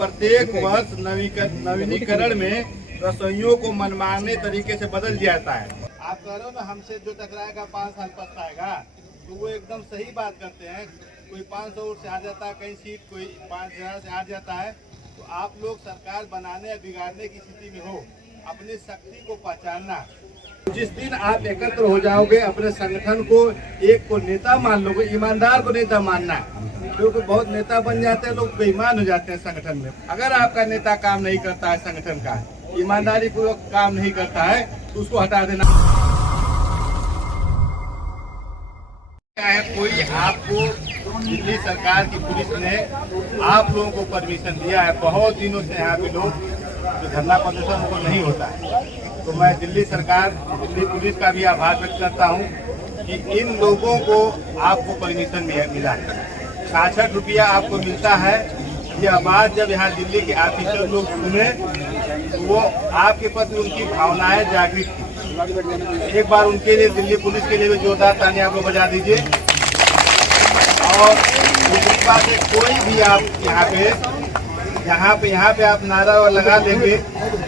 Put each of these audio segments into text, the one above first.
प्रत्येक वर्ष नवीनीकरण में रसोइयों को मनमाने तरीके से बदल जाता है। आप कह रहे हो ना, हमसे जो टकराएगा 5 साल पछताएगा, तो वो एकदम सही बात करते हैं। कोई 500 वोट से आ जाता है, कहीं सीट कोई 5000 से आ जाता है। तो आप लोग सरकार बनाने या बिगाड़ने की स्थिति में हो, अपनी शक्ति को पहचानना। जिस दिन आप एकत्र हो जाओगे, अपने संगठन को एक को नेता मान लोगे, ईमानदार को नेता मानना है। क्योंकि बहुत नेता बन जाते हैं, लोग बेईमान हो जाते हैं संगठन में। अगर आपका नेता काम नहीं करता है, संगठन का ईमानदारी पूर्वक काम नहीं करता है, तो उसको हटा देना है। कोई आपको दिल्ली सरकार की पुलिस ने आप लोगों को परमिशन दिया है। बहुत दिनों से यहाँ पे लोग जो धरना प्रदर्शन को नहीं होता है, तो मैं दिल्ली सरकार, दिल्ली पुलिस का भी आभार व्यक्त करता हूँ कि इन लोगों को आपको परमिशन मिला है। 66 रुपया आपको मिलता है। यह बात जब यहाँ दिल्ली के ऑफिसर लोग सुने, तो वो आपके प्रति उनकी भावनाएं जागृत थी। एक बार उनके लिए, दिल्ली पुलिस के लिए भी जोरदार ताली आप लोग बजा दीजिए। और दूसरी बात है, कोई भी आप यहाँ पे आप नारा लगा देंगे,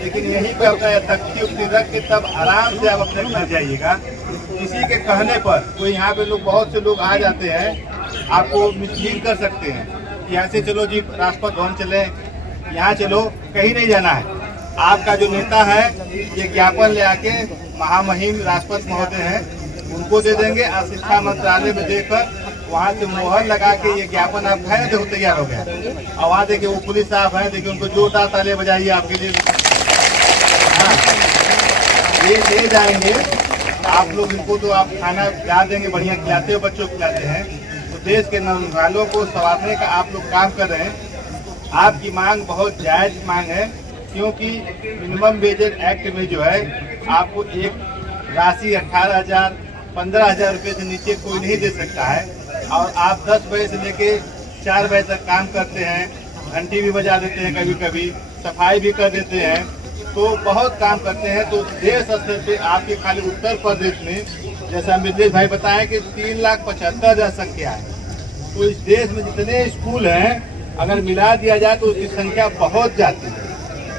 लेकिन यहीं पे अपना तख्ती उख्ती रख के तब आराम से आप अपने घर जाइएगा। किसी के कहने पर कोई यहाँ पे लोग, बहुत से लोग आ जाते हैं, आपको मिसलीड कर सकते हैं कि यहाँ से चलो जी राष्ट्रपति भवन चले, यहाँ चलो, कहीं नहीं जाना है। आपका जो नेता है, ये ज्ञापन ले आके महामहिम राष्ट्रपति महोदय हैं, उनको दे देंगे। और शिक्षा मंत्रालय में देकर वहाँ से मोहर लगा के ये ज्ञापन आप है, देखो तैयार हो गया। और वहाँ देखिए वो पुलिस साहब है, देखिए उनको जोरदार ताली बजाइए आपके लिए। हाँ, ये ले जाएंगे आप लोग। इनको तो आप खाना खिला देंगे, बढ़िया खिलाते हो, बच्चों को खिलाते हैं। तो देश के नौजवानों को संवारने का आप लोग काम कर रहे हैं। आपकी मांग बहुत जायज मांग है, क्योंकि मिनिमम वेजेज एक्ट में जो है आपको एक राशि 18,000 15,000 रुपये से नीचे कोई नहीं दे सकता है। और आप 10 बजे से लेके 4 बजे तक काम करते हैं, घंटी भी बजा देते हैं, कभी कभी सफाई भी कर देते हैं, तो बहुत काम करते हैं। तो देश स्तर पे आपके खाली उत्तर प्रदेश में, जैसा मिथिलेश भाई बताएं कि 3,75,000 संख्या है। तो इस देश में जितने स्कूल हैं, अगर मिला दिया जाए तो उसकी संख्या बहुत जाती है।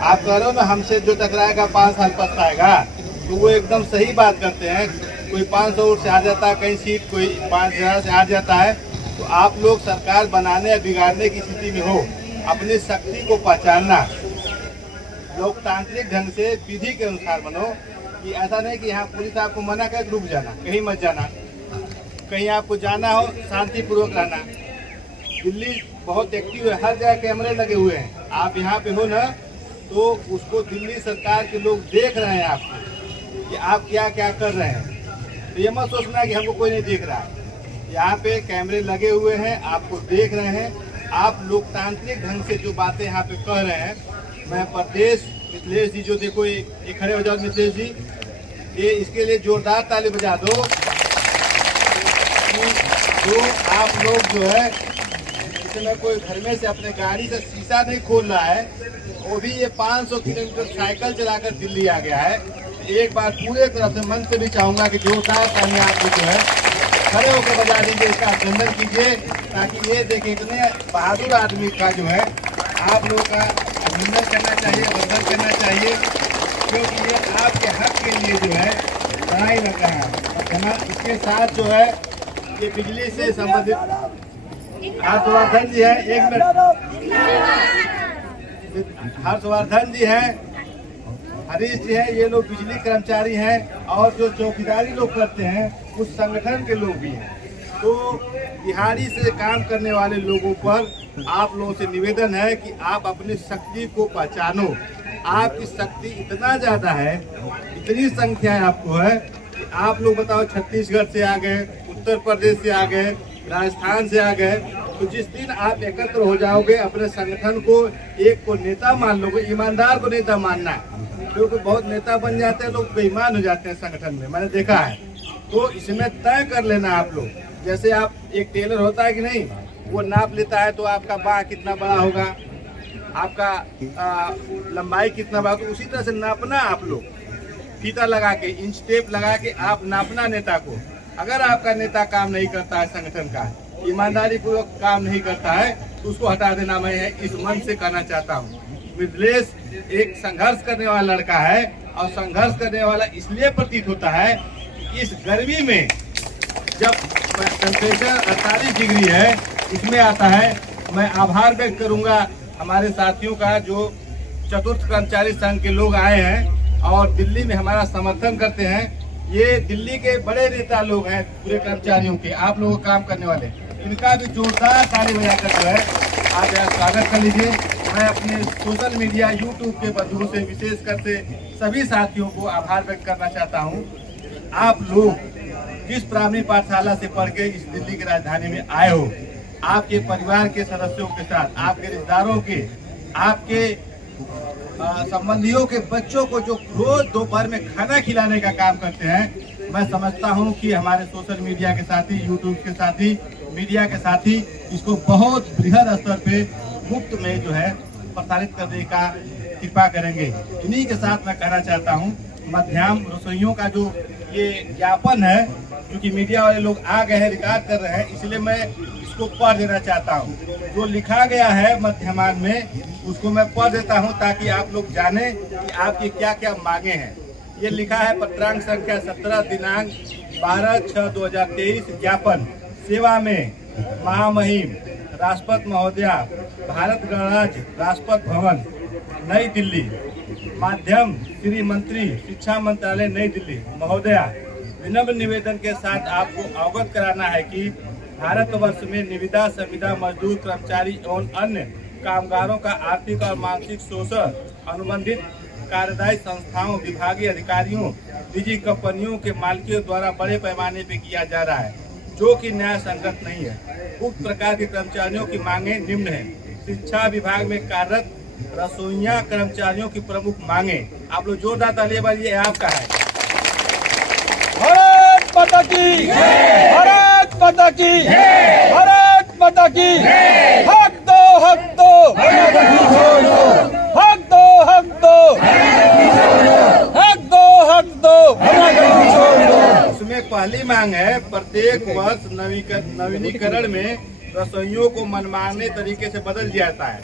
आप कह रहे हो ना, हमसे जो टकराएगा 5 साल पछताएगा, तो वो एकदम सही बात करते हैं। कोई 500 वोट से आ जाता है, कहीं सीट कोई 5000 से आ जाता है। तो आप लोग सरकार बनाने या बिगाड़ने की स्थिति में हो, अपनी शक्ति को पहचानना। लोकतांत्रिक ढंग से विधि के अनुसार बनो, कि ऐसा नहीं कि यहाँ पुलिस आपको मना करे रुक जाना, कहीं मत जाना। कहीं आपको जाना हो, शांतिपूर्वक रहना। दिल्ली बहुत एक्टिव है, हर जगह कैमरे लगे हुए हैं। आप यहाँ पे हो ना, तो उसको दिल्ली सरकार के लोग देख रहे हैं आपको, कि आप क्या क्या कर रहे हैं। तो ये मत सोचना कि हमको कोई नहीं देख रहा है। यहाँ पे कैमरे लगे हुए हैं, आपको देख रहे हैं। आप लोकतांत्रिक ढंग से जो बातें यहाँ पे कह रहे हैं, मैं प्रदेश मिथिलेश जी, जो देखो ये खड़े हो जाओ मिथिलेश जी, ये इसके लिए जोरदार ताली बजा दो। जो आप लोग जो है, इसमें कोई घर में से अपने गाड़ी से शीशा नहीं खोल रहा है, वो भी ये 500 किलोमीटर साइकिल चलाकर दिल्ली आ गया है। एक बार पूरे तरफ से मन से भी चाहूंगा कि जोरदार ताली आप जो है खड़े होकर बजा दीजिए, इसका अभिनंदन कीजिए, ताकि ये देखिए इतने बहादुर आदमी का जो है आप लोगों का अभिनंदन करना चाहिए, वंदन करना चाहिए, क्योंकि ये आपके हक के लिए जो है लड़ाई लड़ रहा है। और इसके साथ जो है ये बिजली से संबंधित हर्षवर्धन जी है, 1 मिनट, हर्षवर्धन जी है, हरीश जी है, ये लोग बिजली कर्मचारी हैं। और जो चौकीदारी लोग करते हैं, उस संगठन के लोग भी हैं। तो दिहाड़ी से काम करने वाले लोगों पर आप लोगों से निवेदन है कि आप अपनी शक्ति को पहचानो। आपकी शक्ति इतना ज़्यादा है, इतनी संख्या आपको है कि आप लोग बताओ, छत्तीसगढ़ से आ गए, उत्तर प्रदेश से आ गए, राजस्थान से आ गए। तो जिस दिन आप एकत्र हो जाओगे, अपने संगठन को एक को नेता मान लोगे, ईमानदार को नेता मानना है। क्योंकि बहुत नेता बन जाते हैं, लोग बेईमान हो जाते हैं संगठन में, मैंने देखा है। तो इसमें तय कर लेना आप लोग, जैसे आप एक टेलर होता है कि नहीं, वो नाप लेता है तो आपका बाह कितना बड़ा होगा, आपका लंबाई कितना बड़ा, तो उसी तरह से नापना आप लोग, फीता लगा के, इंच टेप लगा के आप नापना नेता को। अगर आपका नेता काम नहीं करता है, संगठन का ईमानदारी पूर्वक काम नहीं करता है, तो उसको हटा देना मैं इस मन से कहना चाहता हूँ। मिथिलेश एक संघर्ष करने वाला लड़का है और संघर्ष करने वाला इसलिए प्रतीत होता है कि इस गर्मी में जब टेम्परेचर 48 डिग्री है इसमें आता है। मैं आभार व्यक्त करूंगा हमारे साथियों का जो चतुर्थ कर्मचारी संघ के लोग आए हैं और दिल्ली में हमारा समर्थन करते हैं। ये दिल्ली के बड़े नेता लोग हैं पूरे कर्मचारियों के, आप लोगों को काम करने वाले, इनका भी जोरदार ताली बजाकर जो है आप यहाँ स्वागत कर लीजिए। मैं अपने सोशल मीडिया यूट्यूब के बंधुओं से विशेष करके सभी साथियों को आभार व्यक्त करना चाहता हूँ। आप लोग जिस प्राथमिक पाठशाला से पढ़ के इस दिल्ली की राजधानी में आए हो, आपके परिवार के सदस्यों के साथ, आपके रिश्तेदारों के, आपके संबंधियों के बच्चों को जो रोज दोपहर में खाना खिलाने का काम करते हैं, मैं समझता हूं कि हमारे सोशल मीडिया के साथी, यूट्यूब के साथी, मीडिया के साथी इसको बहुत बृहद स्तर पे मुफ्त में जो है प्रसारित करने का कृपा करेंगे। इन्हीं के साथ मैं कहना चाहता हूं, मध्याह्न रसोइयों का जो ये ज्ञापन है, क्योंकि मीडिया वाले लोग आ गए हैं, रिकॉर्ड कर रहे हैं, इसलिए मैं इसको पढ़ देना चाहता हूँ। जो लिखा गया है मध्यमान में उसको मैं पढ़ देता हूँ ताकि आप लोग जाने कि आपकी क्या क्या मांगे हैं। ये लिखा है पत्रांक संख्या 17 दिनांक 12/6/2023 ज्ञापन सेवा में महामहिम राष्ट्रपति महोदया भारत गणराज्य राष्ट्रपति भवन नई दिल्ली, माध्यम श्री मंत्री शिक्षा मंत्रालय नई दिल्ली महोदया, विनम्र निवेदन के साथ आपको अवगत कराना है कि भारतवर्ष में निविदा संविदा मजदूर कर्मचारी एवं अन्य कामगारों का आर्थिक और मानसिक शोषण अनुबंधित कार्यदायी संस्थाओं, विभागीय अधिकारियों, निजी कंपनियों के मालिकों द्वारा बड़े पैमाने पर किया जा रहा है, जो कि न्याय संगत नहीं है। उक्त प्रकार के कर्मचारियों की मांगे निम्न है। शिक्षा विभाग में कार्यरत रसोइया कर्मचारियों की प्रमुख मांगे, आप लोग जोरदार तालियां बजाइए, आपका है। भारत माता की, भारत माता की, भारत माता की, हक दो, हक दो, हक दो, हक दो, हक दो, हक दो। उसमें पहली मांग है प्रत्येक वर्ष नवीनीकरण में रसोइयों को मनमाने तरीके से बदल दिया जाता है।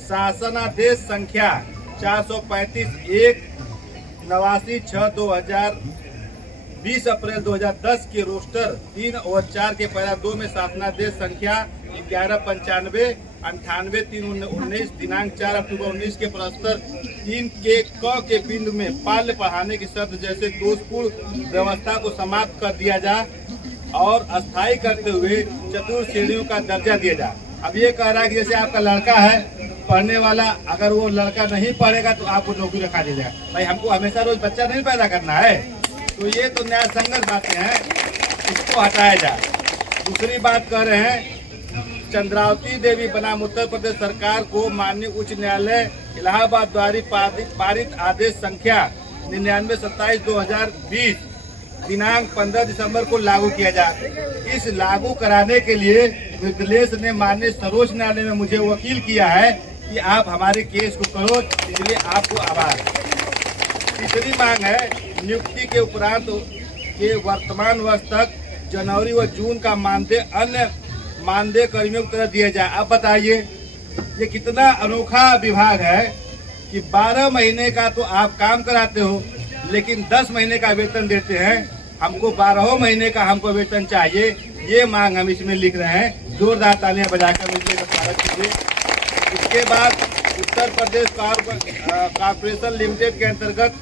शासनादेश संख्या 435/1 89/6/2000 20 अप्रैल 2010 के रोस्टर 3 और 4 के पैरा 2 में शासनादेश संख्या 1195/98/3/19 दिनांक 4 अक्टूबर 19 के प्रस्तर 3 के क के बिंदु में बाल्य पढ़ाने की शर्त जैसे दोषपूर्ण व्यवस्था को समाप्त कर दिया जाए और अस्थायी करते हुए चतुर्थ श्रेणियों का दर्जा दिया जाए। अब ये कह रहा है कि जैसे आपका लड़का है पढ़ने वाला, अगर वो लड़का नहीं पढ़ेगा तो आपको नौकरी रखा दिया जाएगा। भाई हमको हमेशा रोज बच्चा नहीं पैदा करना है, तो ये तो न्याय संगत बातें हैं, इसको हटाया जाए। दूसरी बात कह रहे हैं चंद्रावती देवी बनाम उत्तर प्रदेश सरकार को माननीय उच्च न्यायालय इलाहाबाद द्वारा पारित आदेश संख्या 99/27/2020 दिनांक 15 दिसंबर को लागू किया जाए। इस लागू कराने के लिए मिथिलेश ने माननीय सर्वोच्च न्यायालय में मुझे वकील किया है कि आप हमारे केस को करो, इसलिए आपको आभार। तीसरी मांग है नियुक्ति के उपरांत के वर्तमान वर्ष तक जनवरी व जून का मानदेय अन्य मानदेय कर्मियों की तरह दिया जाए। अब बताइए ये कितना अनोखा विभाग है कि 12 महीने का तो आप काम कराते हो लेकिन 10 महीने का वेतन देते हैं। हमको 12 महीने का हमको वेतन चाहिए, ये मांग हम इसमें लिख रहे हैं। जोरदार तालियां बजाकर मुझे स्वागत कीजिए। इसके बाद उत्तर प्रदेश कॉर्पोरेशन लिमिटेड के अंतर्गत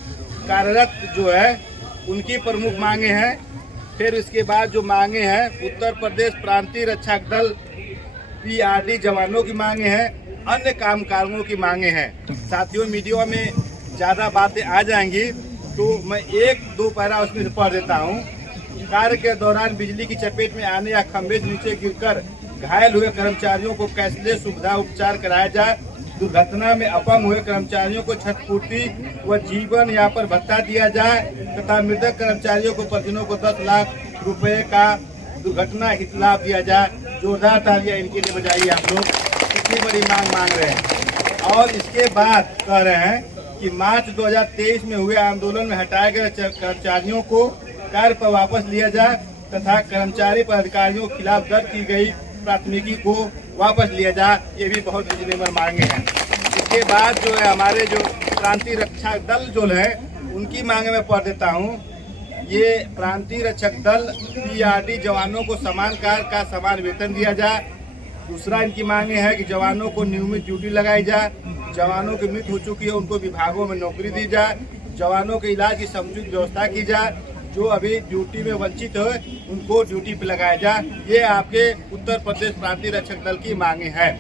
कार्यरत जो है उनकी प्रमुख मांगे हैं। फिर इसके बाद जो मांगे हैं उत्तर प्रदेश प्रांतीय रक्षक दल PRD जवानों की मांगे हैं, अन्य कामगारों की मांगे हैं। साथियों मीडिया में ज़्यादा बातें आ जाएंगी तो मैं 1-2 पैरा उसमें से पढ़ देता हूँ। कार्य के दौरान बिजली की चपेट में आने या खंभे से नीचे गिरकर घायल हुए कर्मचारियों को कैशलेस सुविधा उपचार कराया जाए। दुर्घटना में अपंग हुए कर्मचारियों को क्षतिपूर्ति व जीवन यापन भत्ता दिया जाए तथा मृतक कर्मचारियों को प्रतिदिनों को 10 लाख रुपए का दुर्घटना हित लाभ दिया जाए। जोरदार तालियां इनके लिए बजाइए आप लोग, इतनी बड़ी मांग रहे हैं। और इसके बाद कह रहे हैं कि मार्च 2023 में हुए आंदोलन में हटाए गए कर्मचारियों को कार्य पर वापस लिया जाए तथा कर्मचारी पदाधिकारियों के खिलाफ दर्ज की गई प्राथमिकी को वापस लिया जाए, ये भी बहुत रिजनेबल मांगे हैं। इसके बाद जो है हमारे जो प्रांतीय रक्षक दल जो है उनकी मांगे में पढ़ देता हूँ। ये प्रांतीय रक्षक दल PRD जवानों को समान कार्य का समान वेतन दिया जाए। दूसरा इनकी मांगे है कि जवानों को नियमित ड्यूटी लगाई जाए, जवानों की मृत्यु हो चुकी है उनको विभागों में नौकरी दी जाए, जवानों के इलाज की समुचित व्यवस्था की जाए, जो अभी ड्यूटी में वंचित हो उनको ड्यूटी पे लगाया जाए। ये आपके उत्तर प्रदेश प्रांतीय रक्षक दल की मांगे हैं।